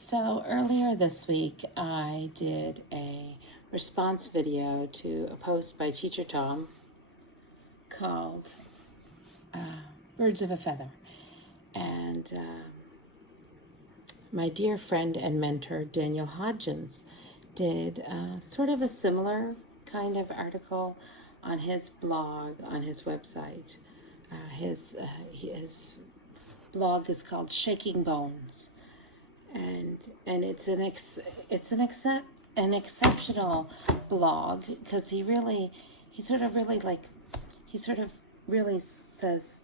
So earlier this week, I did a response video to a post by Teacher Tom called Birds of a Feather. And my dear friend and mentor, Daniel Hodgin, did sort of a similar kind of article on his blog, on his website. His blog is called Shaking Bones. And it's an exceptional blog because he sort of really says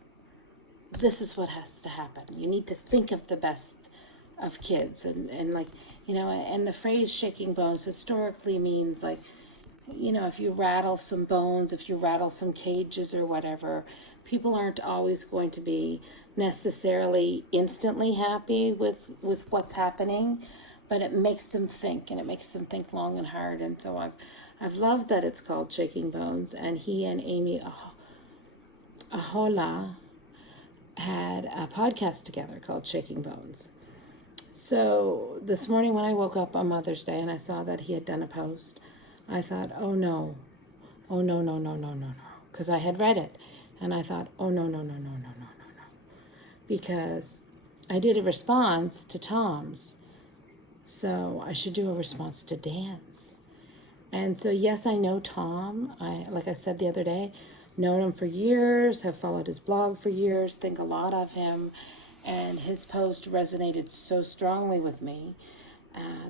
this is what has to happen. You need to think of the best of kids and like, and the phrase shaking bones historically means like, if you rattle some bones, if you rattle some cages or whatever, people aren't always going to be necessarily instantly happy with what's happening, but it makes them think, and it makes them think long and hard. And so I've loved that it's called Shaking Bones. And he and Amy Ahola had a podcast together called Shaking Bones. So this morning when I woke up on Mother's Day and I saw that he had done a post, I thought, oh no, because I had read it. And I thought, oh, no. Because I did a response to Tom's, so I should do a response to Dan's. And so, yes, I know Tom. Like I said the other day, known him for years, have followed his blog for years, think a lot of him, and his post resonated so strongly with me.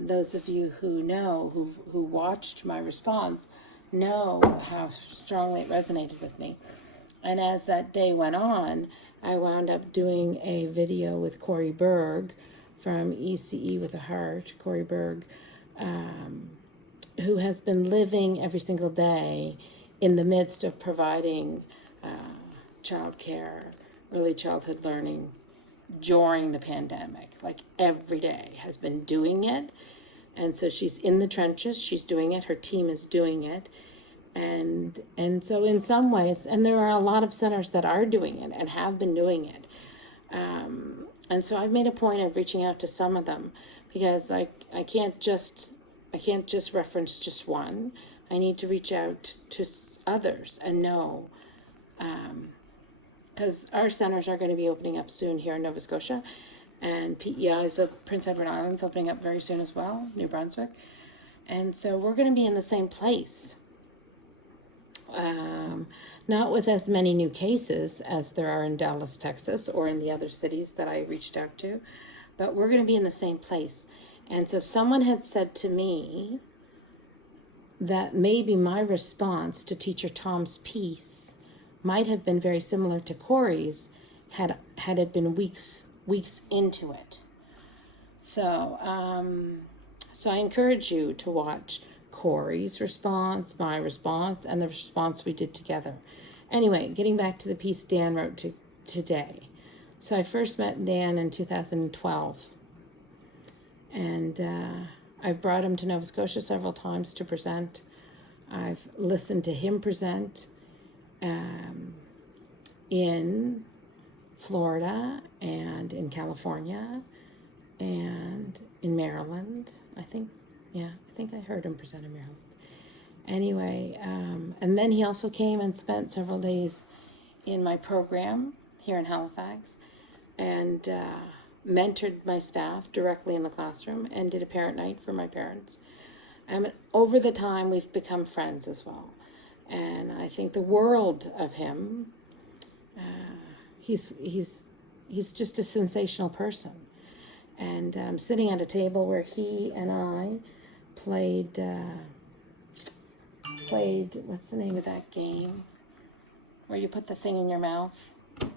Those of you who know, who watched my response, know how strongly it resonated with me. And as that day went on, I wound up doing a video with Corey Berg from ECE with a Heart, Corey Berg, who has been living every single day in the midst of providing childcare, early childhood learning during the pandemic. Like every day has been doing it. And so she's in the trenches, she's doing it, her team is doing it. And so in some ways, and there are a lot of centers that are doing it and have been doing it. And so I've made a point of reaching out to some of them because I can't just reference just one. I need to reach out to others and know, because our centers are going to be opening up soon here in Nova Scotia, and PEI, so Prince Edward Island's opening up very soon as well, New Brunswick. And so we're going to be in the same place. Not with as many new cases as there are in Dallas, Texas, or in the other cities that I reached out to, but we're going to be in the same place. And so someone had said to me that maybe my response to Teacher Tom's piece might have been very similar to Corey's had it been weeks into it. So I encourage you to watch Corey's response, my response, and the response we did together. Anyway, getting back to the piece Dan wrote today. So I first met Dan in 2012. And I've brought him to Nova Scotia several times to present. I've listened to him present in Florida and in California and in Maryland, I think I heard him present in Maryland. Anyway, and then he also came and spent several days in my program here in Halifax and mentored my staff directly in the classroom and did a parent night for my parents. Over the time, we've become friends as well. And I think the world of him, he's just a sensational person. And I'm sitting at a table where he and I played, what's the name of that game? Where you put the thing in your mouth.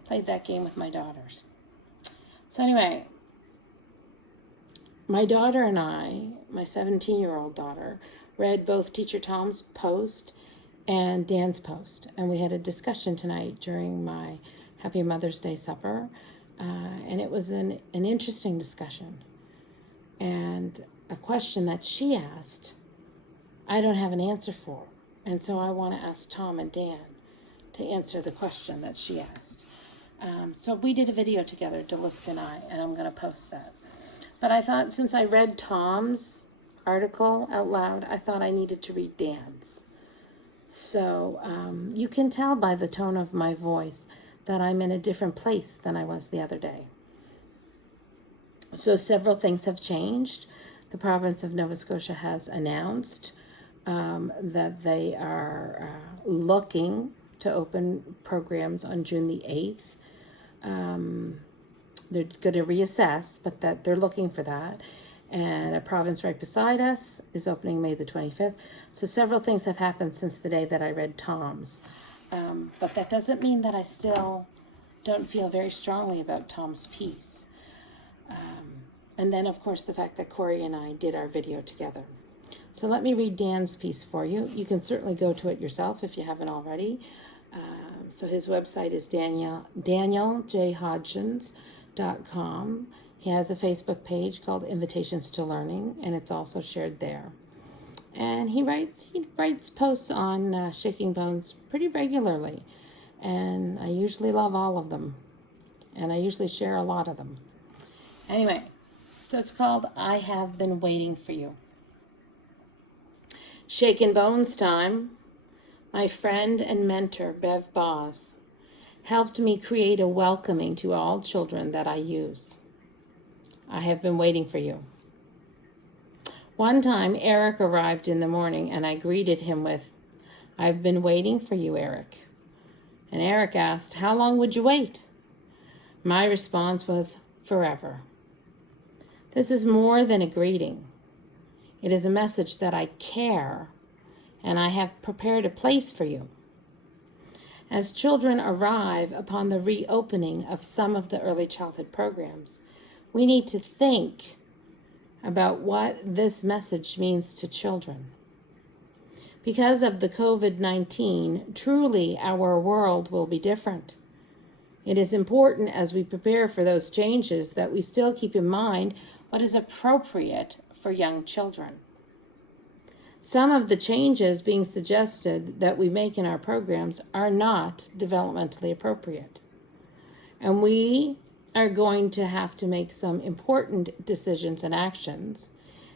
Played that game with my daughters. So anyway, my daughter and I, my 17-year-old daughter, read both Teacher Tom's post and Dan's post. And we had a discussion tonight during my Happy Mother's Day supper. And it was an interesting discussion. And a question that she asked, I don't have an answer for. And so I want to ask Tom and Dan to answer the question that she asked. So we did a video together, Deliska and I, and I'm going to post that. But I thought since I read Tom's article out loud, I thought I needed to read Dan's. So you can tell by the tone of my voice that I'm in a different place than I was the other day. So several things have changed. The province of Nova Scotia has announced that they are looking to open programs on June the 8th. They're going to reassess, but that they're looking for that. And a province right beside us is opening May the 25th. So several things have happened since the day that I read Tom's. But that doesn't mean that I still don't feel very strongly about Tom's piece. And then, of course, the fact that Corey and I did our video together. So let me read Dan's piece for you. You can certainly go to it yourself if you haven't already. So his website is danieljhodgins.com. He has a Facebook page called Invitations to Learning, and it's also shared there. And he writes posts on Shaking Bones pretty regularly, and I usually love all of them, and I usually share a lot of them. Anyway, so it's called I Have Been Waiting for You. Shaking Bones time. My friend and mentor, Bev Boss, helped me create a welcoming to all children that I use. I have been waiting for you. One time, Eric arrived in the morning, and I greeted him with, I've been waiting for you, Eric. And Eric asked, how long would you wait? My response was, forever. This is more than a greeting. It is a message that I care, and I have prepared a place for you. As children arrive upon the reopening of some of the early childhood programs, we need to think about what this message means to children. Because of the COVID-19, truly our world will be different. It is important as we prepare for those changes that we still keep in mind what is appropriate for young children. Some of the changes being suggested that we make in our programs are not developmentally appropriate. And we are going to have to make some important decisions and actions.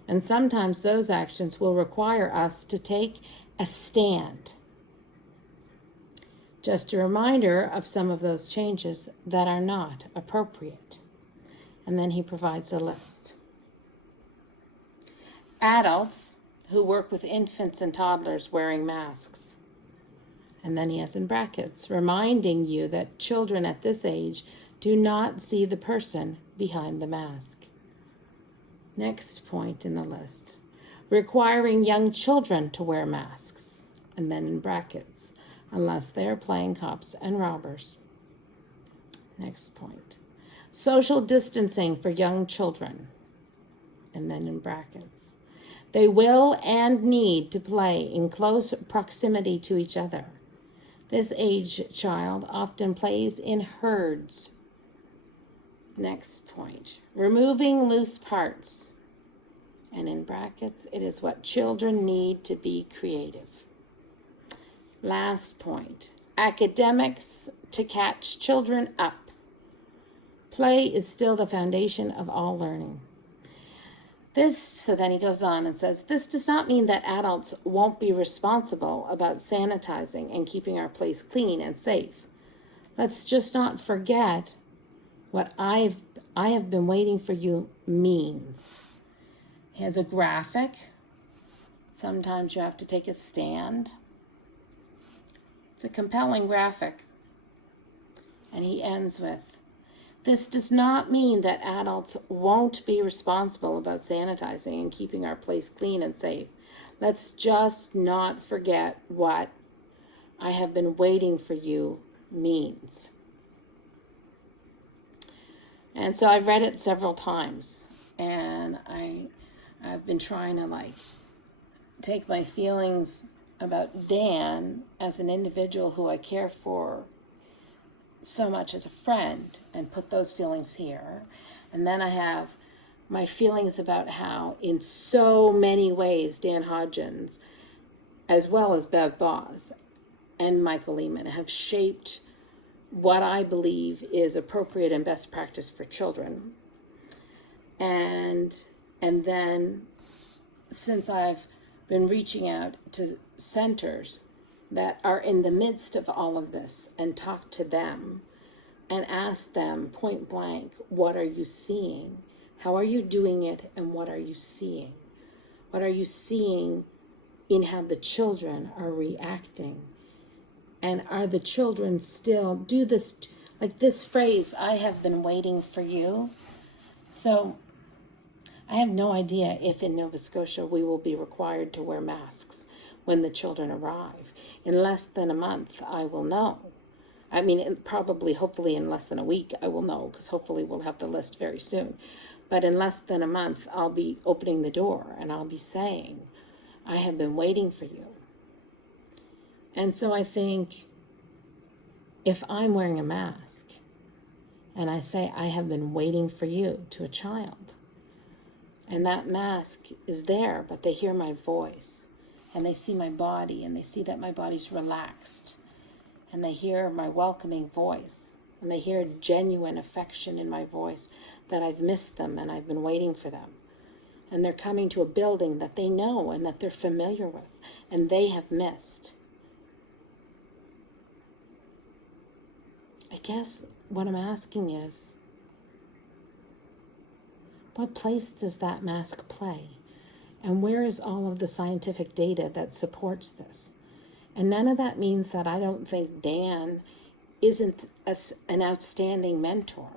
And sometimes those actions will require us to take a stand. Just a reminder of some of those changes that are not appropriate. And then he provides a list. Adults who work with infants and toddlers wearing masks. And then he has in brackets, reminding you that children at this age do not see the person behind the mask. Next point in the list, requiring young children to wear masks. And then in brackets, unless they are playing cops and robbers. Next point, social distancing for young children. And then in brackets, they will and need to play in close proximity to each other. This age child often plays in herds. Next point, removing loose parts. And in brackets, it is what children need to be creative. Last point, academics to catch children up. Play is still the foundation of all learning. So then he goes on and says, this does not mean that adults won't be responsible about sanitizing and keeping our place clean and safe. Let's just not forget what I have been waiting for you means. He has a graphic. Sometimes you have to take a stand. It's a compelling graphic. And he ends with, this does not mean that adults won't be responsible about sanitizing and keeping our place clean and safe. Let's just not forget what I have been waiting for you means. And so I've read it several times, and I've been trying to take my feelings about Dan as an individual who I care for so much as a friend and put those feelings here. And then I have my feelings about how in so many ways Dan Hodgin, as well as Bev Boss and Michael Lehman, have shaped what I believe is appropriate and best practice for children. And then, since I've been reaching out to centers that are in the midst of all of this and talk to them and ask them point blank, what are you seeing? How are you doing it? And what are you seeing? What are you seeing in how the children are reacting? And are the children still do this, like this phrase, I have been waiting for you. So I have no idea if in Nova Scotia we will be required to wear masks when the children arrive. In less than a month, I will know. I mean, probably, hopefully in less than a week, I will know, because hopefully we'll have the list very soon. But in less than a month, I'll be opening the door and I'll be saying, I have been waiting for you. And so I think if I'm wearing a mask and I say, I have been waiting for you to a child, and that mask is there, but they hear my voice and they see my body and they see that my body's relaxed and they hear my welcoming voice and they hear genuine affection in my voice, that I've missed them and I've been waiting for them. And they're coming to a building that they know and that they're familiar with and they have missed. I guess what I'm asking is, what place does that mask play? And where is all of the scientific data that supports this? And none of that means that I don't think Dan isn't an outstanding mentor.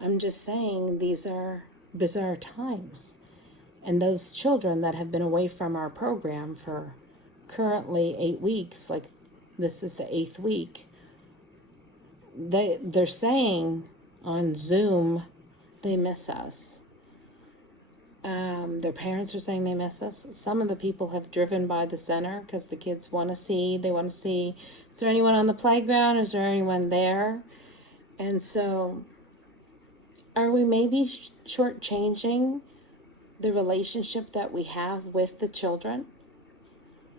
I'm just saying these are bizarre times. And those children that have been away from our program for currently 8 weeks, like this is the 8th week, they're saying on Zoom they miss us. Their parents are saying they miss us. Some of the people have driven by the center because the kids want to see. They want to see, is there anyone on the playground? Is there anyone there? And so are we maybe shortchanging the relationship that we have with the children?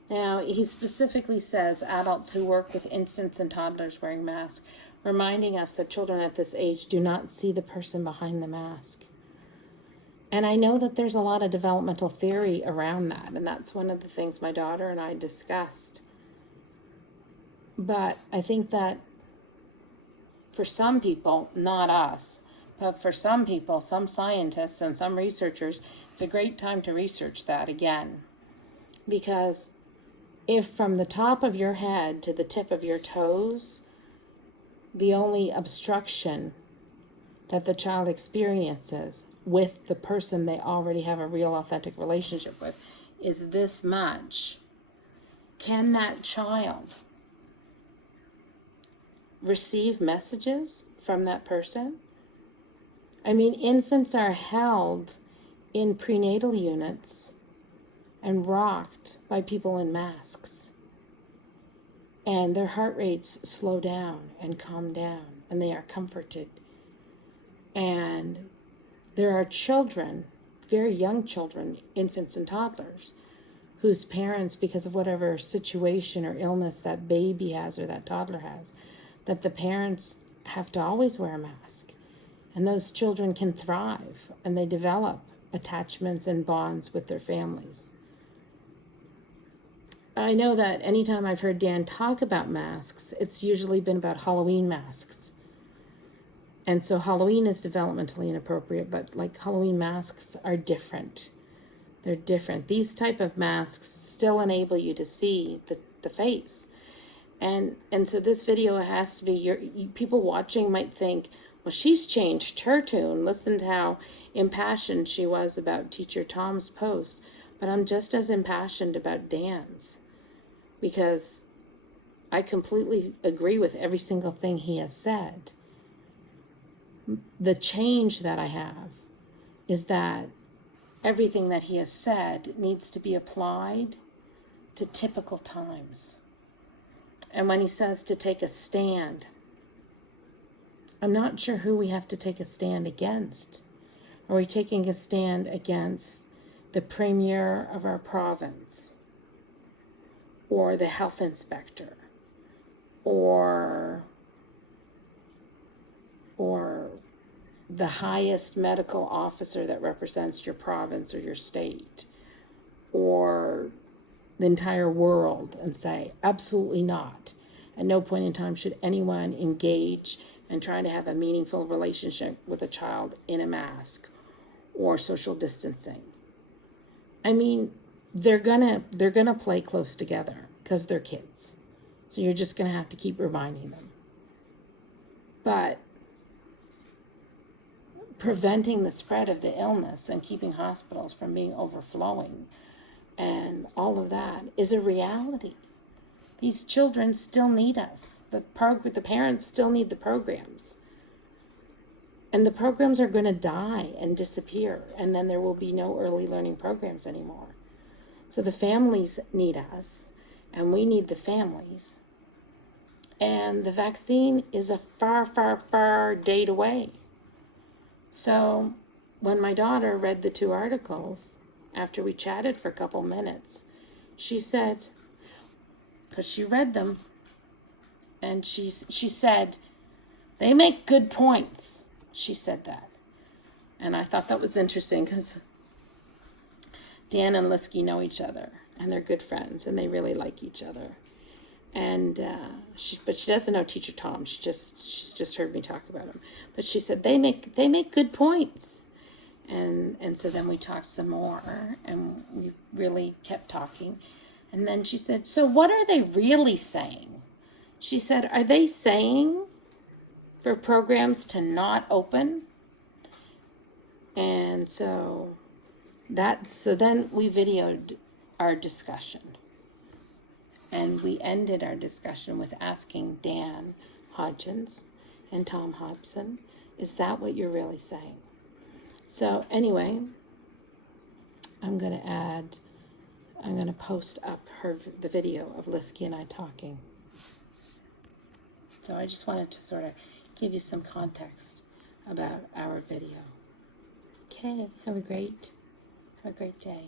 Now, he specifically says adults who work with infants and toddlers wearing masks, reminding us that children at this age do not see the person behind the mask. And I know that there's a lot of developmental theory around that, and that's one of the things my daughter and I discussed. But I think that for some people, not us, but for some people, some scientists and some researchers, it's a great time to research that again. Because if from the top of your head to the tip of your toes, the only obstruction that the child experiences with the person they already have a real authentic relationship with is this much, can that child receive messages from that person? I mean, infants are held in prenatal units and rocked by people in masks. And their heart rates slow down and calm down, and they are comforted. And there are children, very young children, infants and toddlers, whose parents, because of whatever situation or illness that baby has or that toddler has, that the parents have to always wear a mask. And those children can thrive, and they develop attachments and bonds with their families. I know that anytime I've heard Dan talk about masks, it's usually been about Halloween masks. And so Halloween is developmentally inappropriate, but like Halloween masks are different. They're different. These type of masks still enable you to see the face. And so this video has to be, people watching might think, well, she's changed her tune. Listen to how impassioned she was about Teacher Tom's post. But I'm just as impassioned about Dan's, because I completely agree with every single thing he has said. The change that I have is that everything that he has said needs to be applied to typical times. And when he says to take a stand, I'm not sure who we have to take a stand against. Are we taking a stand against the premier of our province, or the health inspector, or the highest medical officer that represents your province or your state or the entire world and say, absolutely not. At no point in time should anyone engage in trying to have a meaningful relationship with a child in a mask or social distancing. I mean, they're gonna play close together because they're kids. So you're just gonna have to keep reminding them. But preventing the spread of the illness and keeping hospitals from being overflowing and all of that is a reality. These children still need us. The parents still need the programs. And the programs are going to die and disappear, and then there will be no early learning programs anymore. So the families need us, and we need the families. And the vaccine is a far, far, far date away. So when my daughter read the 2 articles, after we chatted for a couple minutes, she said, because she read them, and she said, they make good points. She said that. And I thought that was interesting because Dan and Liskey know each other, and they're good friends, and they really like each other. And but she doesn't know Teacher Tom. She's just heard me talk about him. But she said they make good points. And so then we talked some more, and we really kept talking. And then she said, so what are they really saying? She said, are they saying for programs to not open? And so then we videoed our discussion. And we ended our discussion with asking Dan Hodgin and Tom Hobson, is that what you're really saying? So anyway, I'm going to post up the video of Liskey and I talking. So I just wanted to sort of give you some context about our video. Okay, have a great day.